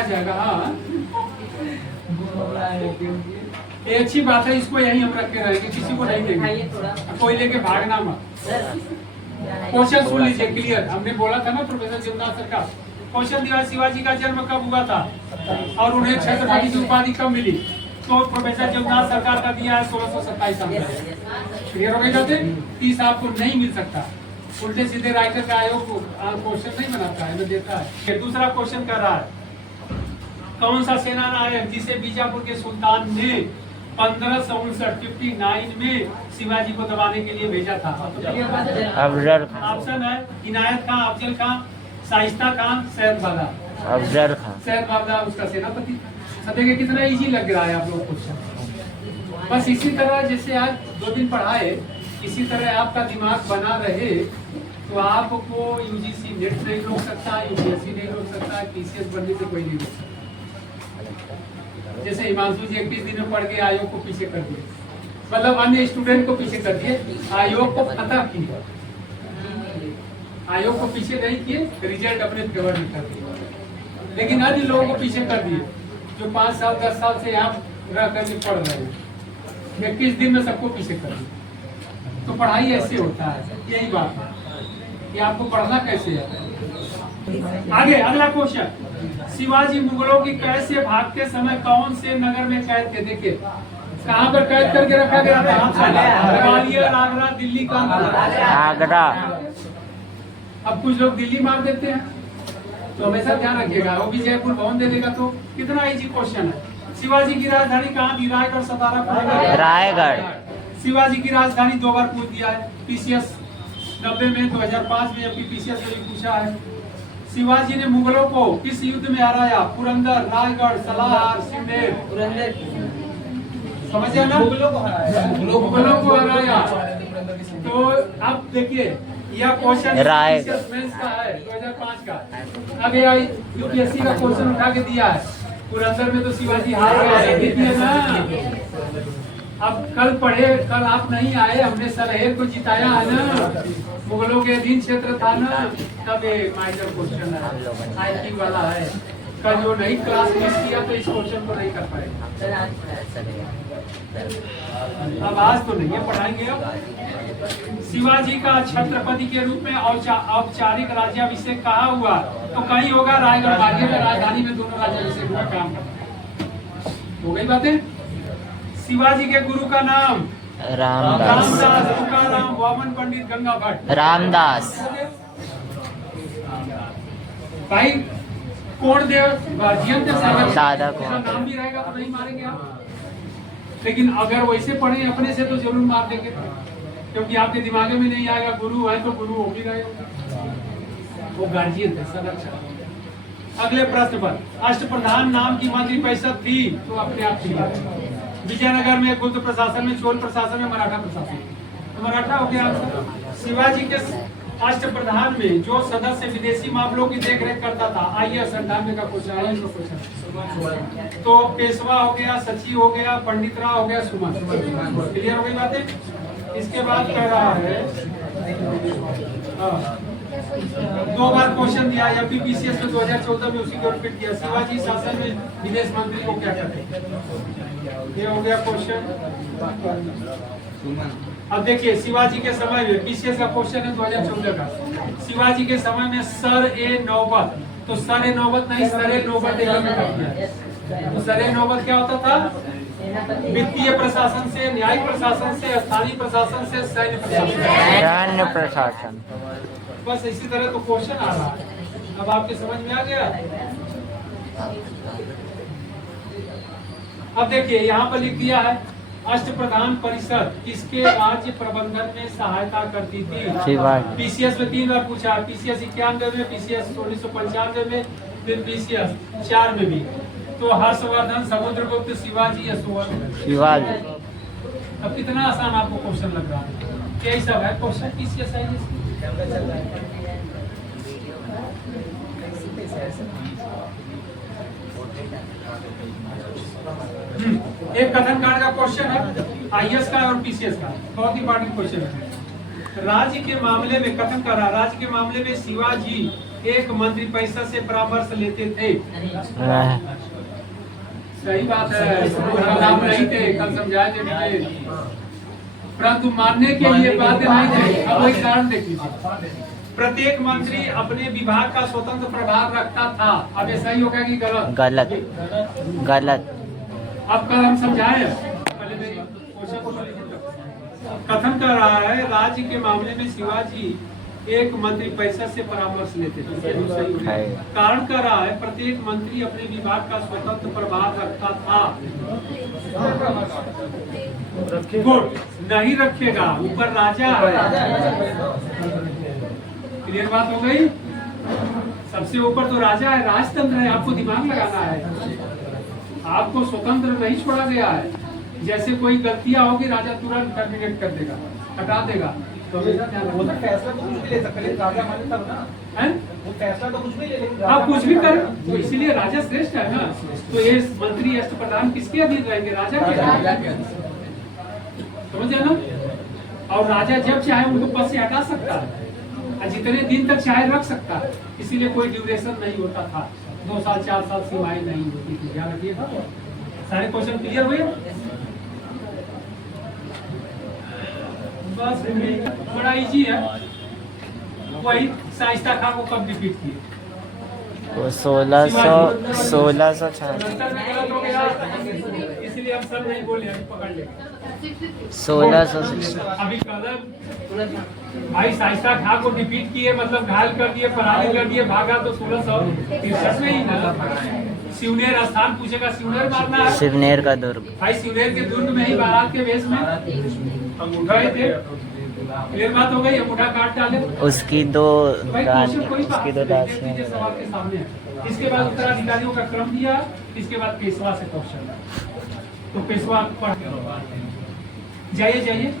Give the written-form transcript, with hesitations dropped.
जाएगा। हाँ, ये अच्छी बात है, इसको यही हम रख के रहेंगे, किसी को नहीं देंगे, कोई लेके भागना मत। क्वेश्चन सुन लीजिए क्लियर। हमने बोला था ना प्रोफेसर जगन्नाथ सर का क्वेश्चन दिया, शिवाजी का जन्म कब हुआ था और उन्हें छत्रपति की उपाधि कब मिली? तो प्रोफेसर जगन्नाथ सरकार का दिया है 1627 में। क्लियर हो गई बात? 30 आपको नहीं मिल सकता। उल्टे सीधे राइटर का आयोग क्वेश्चन नहीं बनाता है, देता है। दूसरा क्वेश्चन कर रहा है, कौन सा सेना नायक जिसे बीजापुर के सुल्तान ने 1559 में शिवाजी को दबाने के लिए भेजा था? अफजल खान। ऑप्शन है इनायत खान, अफजल खान, शाइस्ता खान, सैयद बादा। अफजल खान। सैयद बादा उसका सेनापति। देखिए कितना इजी लग रहा है आप लोग क्वेश्चन। बस इसी तरह जैसे आज 2 दिन पढ़ाए, इसी तरह आपका दिमाग बना रहे तो आपको यूजीसी नेट नहीं रोक सकता, यूपीएससी नहीं रोक सकता, पीसीएस बनने से कोई नहीं रोक सकता। जैसे हिमांशु जी 21 दिन में पढ़ के आयोग को पीछे कर दिए, मतलब अन्य स्टूडेंट को पीछे कर दिए, आयोग को फतह किया, आयोग को पीछे नहीं किए, रिजल्ट अपने फेवर में कर दिए। लेकिन अन्य लोगों को पीछे कर दिए जो 5 साल 10 साल से यहाँ रह करके पढ़ रहे हैं, 21 दिन में सबको पीछे कर दिया। तो पढ़ाई ऐसे होता है, यही बात है कि आपको पढ़ना कैसे है। आगे अगला क्वेश्चन, शिवाजी मुगलों की कैद से भागते समय कौन से नगर में कैद थे? देखिए कहाँ पर कैद करके रखा गया था? ग्वालियर, आगरा, दिल्ली, कानपुर। आगरा। अब कुछ लोग दिल्ली मार देते हैं, तो हमेशा ध्यान रखिएगा, वो भी जयपुर भवन दे देगा। तो कितना इजी क्वेश्चन है। शिवाजी की राजधानी कहाँ थी? रायगढ़, सतारा, रायगढ़। शिवाजी की राजधानी 2 बार पूछ दिया है, पीसीएस 90 में, 2005 में, जबकि पीसीएस में भी पूछा है। शिवाजी ने मुगलों को किस युद्ध में हराया? पुरंदर, रायगढ़, सलार, सिंधेर। समझिए ना, मुगलों को हराया। तो अब देखिए यह क्वेश्चन का है 2005 का। अब यूपीएससी का क्वेश्चन उठा के दिया है, पुरंदर में तो शिवाजी हार गए ना। अब कल पढ़े, कल आप नहीं आए, हमने सरहेर को जिताया है ना, मुगलों के अधीन क्षेत्र था ना, तब ये माइनर क्वेश्चन है, आईक्यू वाला है। कल जो नहीं क्लास मिस किया तो इस क्वेश्चन को नहीं कर पाएगा। अब आज तो नहीं है, पढ़ाएंगे। अब शिवाजी का छत्रपति के रूप में औपचारिक राज्याभिषेक कहाँ हुआ? तो कहीं होगा रायगढ़, बागेश्वर राजधानी में दोनों राज्याभिषेक हुआ। काम हो गई बातें। शिवाजी के गुरु का नाम? रामदास। तुकाराम, वामन पंडित, गंगा भट्ट। रामदास। भाई कौन देव गार्जियन के दादा को नाम भी रहेगा तो नहीं मारेंगे आप, लेकिन अगर वैसे पढ़े अपने से तो जरूर मार देंगे, क्योंकि आपके दिमाग में नहीं आएगा गुरु है तो गुरु हो भी रहे, वो गार्जियन थे सदस्य। अगले प्रश्न पर, अष्टप्रधान नाम की मंत्री परिषद थी? तो अपने आप थी। विजयनगर में, गुप्त प्रशासन में, चोल प्रशासन में, मराठा प्रशासन? तो मराठा हो गया। शिवाजी के अष्टप्रधान में जो सदस्य विदेशी मामलों की देखरेख करता था? आइए 98 का क्वेश्चन। तो पेशवा हो गया, सचिव हो गया, पंडित राव हो गया, सुमन। क्लियर हो गई बातें। इसके बाद कह रहा है 2 बार क्वेश्चन दिया या पीसीएस में 2014 में उसी को रिपीट किया। शिवाजी शासन में विदेश मंत्री को क्या कहते हैं? ये हो गया क्वेश्चन। अब देखिए शिवाजी के समय में, पीसीएस का क्वेश्चन है 2014 का, शिवाजी के समय में सर ए नौबत, तो सर ए नौबत नहीं, सर ए नौबत में। तो सर ए नौबत क्या होता था? वित्तीय प्रशासन से, न्यायिक प्रशासन से, स्थानीय प्रशासन से, सैन्य प्रशासन। बस इसी तरह तो क्वेश्चन आ रहा है। अब आपके समझ में आ गया। अब देखिए यहाँ पर लिख दिया है, अष्टप्रधान परिषद किसके राज्य प्रबंधन में सहायता करती थी? पीसीएस में 3 बार पूछा, पीसीएस 91 में, पीसीएस 1995 में, फिर पीसीएस 4 में भी। तो हर्षवर्धन, समुद्रगुप्त, शिवाजी, शिवाजी। अब कितना आसान आपको क्वेश्चन लग रहा है? यही सब है क्वेश्चन पीसीएस है। एक कथन कांड का क्वेश्चन है, आईएएस का और पीसीएस का, बहुत इंपॉर्टेंट क्वेश्चन है। राज्य के मामले में कथन कर रहा, राज्य के मामले में शिवाजी एक मंत्री पैसा से परामर्श लेते थे। सही बात है, नाम नहीं थे, कल समझाए थे मुझे, परंतु मानने के लिए बात नहीं थे। अब वही कारण देखिए, प्रत्येक मंत्री अपने विभाग का स्वतंत्र प्रभार रखता था। अब ये सही होगा कि गलत? गलत। गलत। अब कल हम समझाए, कथन कर रहा है राज्य के मामले में शिवाजी एक मंत्री पैसा से परामर्श लेते थे। कारण कर रहा है प्रत्येक मंत्री अपने विभाग का स्वतंत्र प्रभार रखता था। गुड, नहीं रखेगा, ऊपर राजा है। क्लियर बात हो गई? सबसे ऊपर तो राजा है, राजतंत्र है, आपको दिमाग लगाना है। आपको स्वतंत्र नहीं छोड़ा गया है। जैसे कोई गलतियां होगी राजा तुरंत टर्मिनेट कर देगा, हटा देगा। तो वो तो फैसला तो कुछ भी ले सकते, राजा माने तब ना है? वो फैसला तो कुछ भी ले लेंगे, आप कुछ भी कर, तो इसीलिए राजा श्रेष्ठ है ना। तो ये मंत्री अष्ट प्रधान किसके अधीन रहेंगे? राजा के। समझे ना? और राजा जब चाहे उनको पद से हटा सकता है और जितने दिन तक चाहे रख सकता है। इसीलिए कोई ड्यूरेशन नहीं होता था, 2 साल 4 साल सीमाएं नहीं होती थी। ध्यान रखिएगा। सारे क्वेश्चन क्लियर हुए? बस बड़ा इजी है। वही शाइस्ता खान को कब डिफीट किए? वो 1666। इसलिए हम सब नहीं बोले, अभी पकड़ ले। 1600। अभी कदम भाई शाइस्ता खान को डिफीट किए, मतलब घायल कर दिए, पराजित कर दिए, भागा तो 1663 में ही ना। शिवनेर स्थान पूछेगा, शिवनेर मारना है। शिवनेर का दुर्ग। भाई शिवनेर के दुर्ग में ही बारात के वेश में गए थे। क्लियर बात हो गई? अंगूठा काट डाले। उसकी दो रानी, उसकी दो दासियां। सवाल के सामने है। इसके बाद उत्तराधिकारियों का क्रम दिया, इसके बाद पेशवा से क्वेश्चन। तो पेशवा पढ़ जाइए।